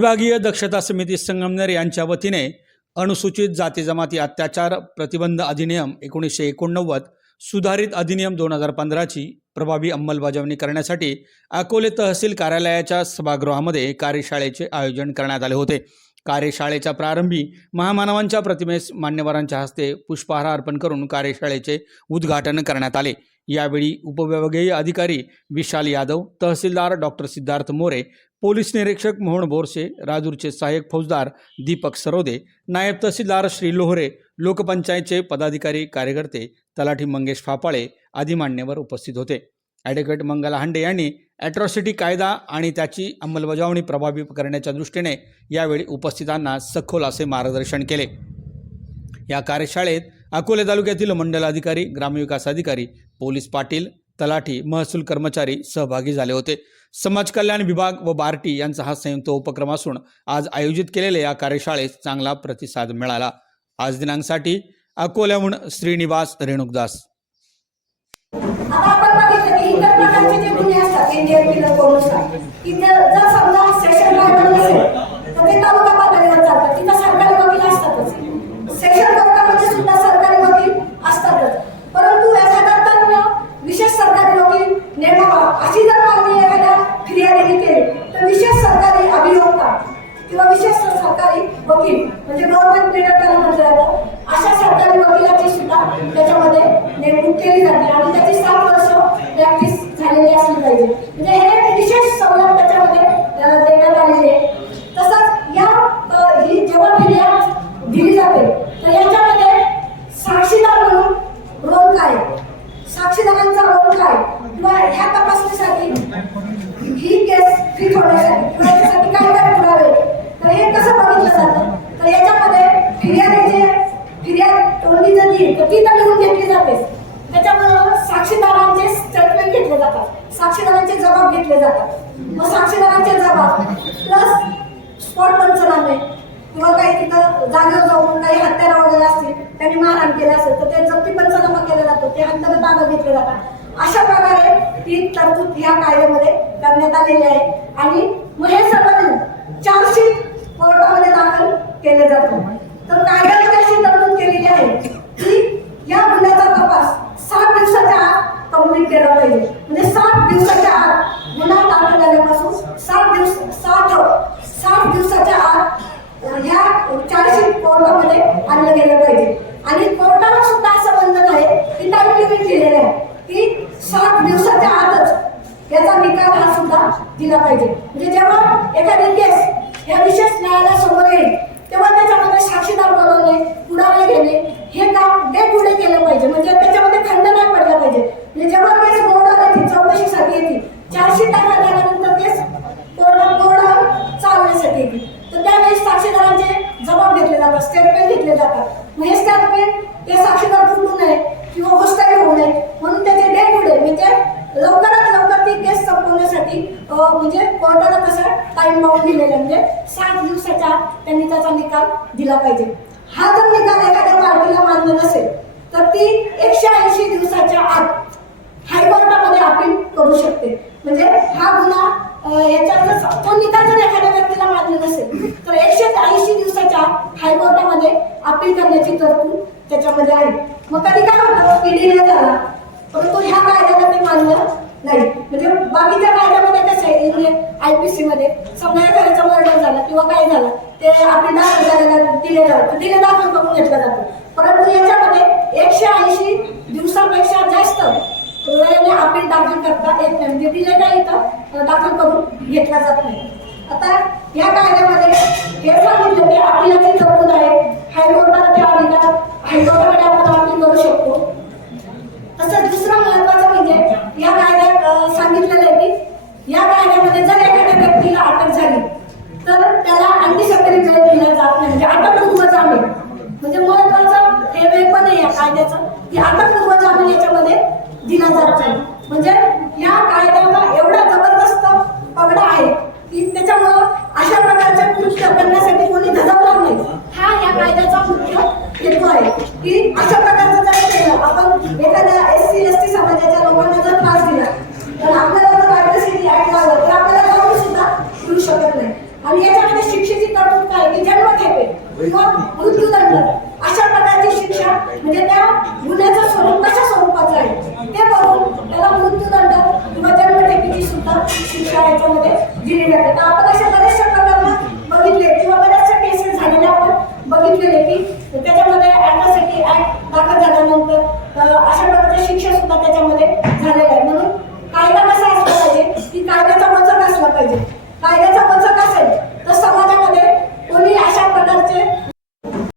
विभागीय दक्षता समिती संगमनेर यांच्या वतीने अनुसूचित जाती जमाती अत्याचार प्रतिबंध अधिनियम एकोणीसशे एकोणनव्वद सुधारित अधिनियम दोन हजार पंधराची प्रभावी अंमलबजावणी करण्यासाठी अकोले तहसील कार्यालयाच्या सभागृहामध्ये कार्यशाळेचे आयोजन करण्यात आले होते. कार्यशाळेच्या प्रारंभी महामानवांच्या प्रतिमेस मान्यवरांच्या हस्ते पुष्पहार अर्पण करून कार्यशाळेचे उद्घाटन करण्यात आले. यावेळी उपविभागीय अधिकारी विशाल यादव तहसीलदार डॉक्टर सिद्धार्थ मोरे पोलीस निरीक्षक मोहन बोरसे राजूरचे सहाय्यक फौजदार दीपक सरोदे नायब तहसीलदार श्री लोहरे लोकपंचायतचे पदाधिकारी कार्यकर्ते तलाठी मंगेश फापाळे आदी मान्यवर उपस्थित होते. ॲडव्होकेट मंगला हांडे यांनी ॲट्रॉसिटी कायदा आणि त्याची अंमलबजावणी प्रभावी करण्याच्या दृष्टीने यावेळी उपस्थितांना सखोल असे मार्गदर्शन केले. या कार्यशाळेत अकोले तालुक्यातील मंडल अधिकारी ग्रामविकास अधिकारी पोलीस पाटील तलाठी महसूल कर्मचारी सहभागी झाले होते. समाज कल्याण विभाग व बार्टी यांचा हा संयुक्त उपक्रम असून आज आयोजित केलेल्या या कार्यशाळेस चांगला प्रतिसाद मिळाला. आज दिनांकसाठी अकोल्याहून श्रीनिवास रेणुकदास. आता आपण बघितलं की इतर आलेली आहे तसंच या ही जेव्हा फिर्याद दिली जाते तर याच्यामध्ये साक्षीदार म्हणून रोल काय? साक्षीदारांचा रोल काय? किंवा ह्या तपासणीसाठी ही केस फिट होण्यासाठी किंवा याच्यासाठी काय काय पुरावे? तर हे कसं बघितलं जातं? तर याच्यामध्ये फिर्यादीचे फिर्याद तोंडी जर तर ती तर लिहून घेतली जाते त्याच्याबरोबर साक्षीदारांचे स्टेटमेंट घेतले जातात. साक्षीदारांचे जबाब घेतले जातात. मग साक्षीदारांचे जबाब प्लस स्पॉट पंचनामे. किंवा काही तिथं जागेवर जाऊन काही हत्यारा वगैरे असतील त्यांनी मारहाण केलं असेल तर ते जप्ती पंचनामा केला जातो. ते हत्यारे ताब्यात घेतले जातात. अशा प्रकारे ती तरतूद ह्या कायद्यामध्ये करण्यात आलेली आहे. आणि मग हे सर्व चार्जशीट कोर्टामध्ये दाखल केले जातो. तर कायद्यामध्ये अशी तरतूद केलेली आहे की या गुन्ह्याचा तपास सात दिवसाच्या आत कंप्लीट केला पाहिजे. म्हणजे दिवसाच्या आत गुन्हा दाखल झाल्यापासून सात दिवस सात सात दिवसाच्या आत ह्या चार्जशीट कोर्टामध्ये आणलं गेलं पाहिजे. आणि कोर्टाला सुद्धा असं बंधन आहे की टाइम लिमिट दिलेलं आहे की सात दिवसाच्या आतच याचा निकाल हा सुद्धा दिला पाहिजे. म्हणजे जेव्हा एखादी केस या विशेष न्यायालयासमोर येईल तेव्हा त्याच्यामध्ये साक्षीदार बनवणे पुरावे घेणे हे काम डे पुढे केलं पाहिजे. म्हणजे त्याच्यामध्ये खंड नाही पडला पाहिजे म्हणजे जेव्हा केस बोर्डात येते चौकशीसाठी येते चारशे टाका झाल्यानंतर केस कोर्टात बोर्डावर चालण्यासाठी येते तर त्यावेळेस साक्षीदारांचे जबाब घेतले जातात स्टेटमेंट घेतले जातात. मग हे स्टेटमेंट ते साक्षीदार फुटू नये किंवा गोष्टही होऊ नये म्हणून त्याचे डेट पुढे म्हणजे लवकरात लवकर ती केस संपवण्यासाठी म्हणजे कोर्टाला तसं टाइम बाउंड दिलेलं म्हणजे सात दिवसाच्या त्यांनी त्याचा निकाल दिला पाहिजे. हा जर निकाल एखाद्या पार्टीला मान्य नसेल तर ती एकशे ऐंशी दिवसाच्या आत हायकोर्टामध्ये अपील करू शकते म्हणजे हा याच्यावर जर- जर एखाद्या व्यक्तीला मागणी नसेल तर एकशे ऐंशी दिवसाच्या हायकोर्टामध्ये अपील करण्याची तरतूद त्याच्यामध्ये आहे. मग कधी काय होतं? की डिले झाला. परंतु ह्या कायद्याला ते मानलं नाही. म्हणजे बाकीच्या कायद्यामध्ये कसं आहे? इंडियन आय पी सी मध्ये समजा एखाद्याचा मर्डर झाला किंवा काय झालं ते आपली दाखल झालेला दिले जातं दिले दाखल करून घेतलं जातं. परंतु याच्यामध्ये एकशे ऐंशी दिवसापेक्षा जास्त वेळेने अपील दाखल करता येत नाही म्हणजे दिले काही इथं दाखल करून घेतला जात नाही. आता या कायद्यामध्ये हे सांगितलं की अपिलाची तरतूद आहे हायकोर्टात त्या अधिकार हायकोर्टाकडे आपण अपील करू शकतो. तसंच दुसरं महत्वाचं म्हणजे या कायद्यात सांगितलेलं आहे की या कायद्यामध्ये जर एखाद्या व्यक्तीला अटक झाली तर त्याला अंतिसक्रिय वेळ दिला जात नाही. म्हणजे अटकपूर्व जामीन म्हणजे महत्वाचं हे वेळ पण आहे या कायद्याचं की अटक दिला जात नाही. म्हणजे या कायद्याला एवढा जबरदस्त पगडा आहे की त्याच्यामुळं अशा प्रकारच्या कृत्य करण्यासाठी कोणी धजावणार नाही. हा या कायद्याचा मुख्य हेतू आहे की अशा प्रकारचं जर केलं आपण एखाद्या एस सी एस टी समाजाच्या लोकांना जर त्रास दिला तर आपल्याला जर ऍट्रॉसिटी ऍड लागला तर आपल्याला जाऊन सुद्धा मिळू शकत नाही. आणि याच्यामध्ये शिक्षेची तरतूद काय की जन्मठेपेल किंवा मृत्यूदंड अशा म्हणजे त्या गुन्ह्याचं स्वरूप कशा स्वरूपाचं आहे? ते बघून त्याला मृत्यूदंड किंवा जन्मठेपीची सुद्धा शिक्षा याच्यामध्ये दिली जाते. तर आपण अशा बऱ्याचशा प्रकरणं बघितले किंवा बऱ्याचशा केसेस झालेल्या आपण बघितलेले की त्याच्यामध्ये ॲड्रॉसिटी ॲक्ट दाखल झाल्यानंतर अशा प्रकारच्या शिक्षा सुद्धा त्याच्यामध्ये झालेल्या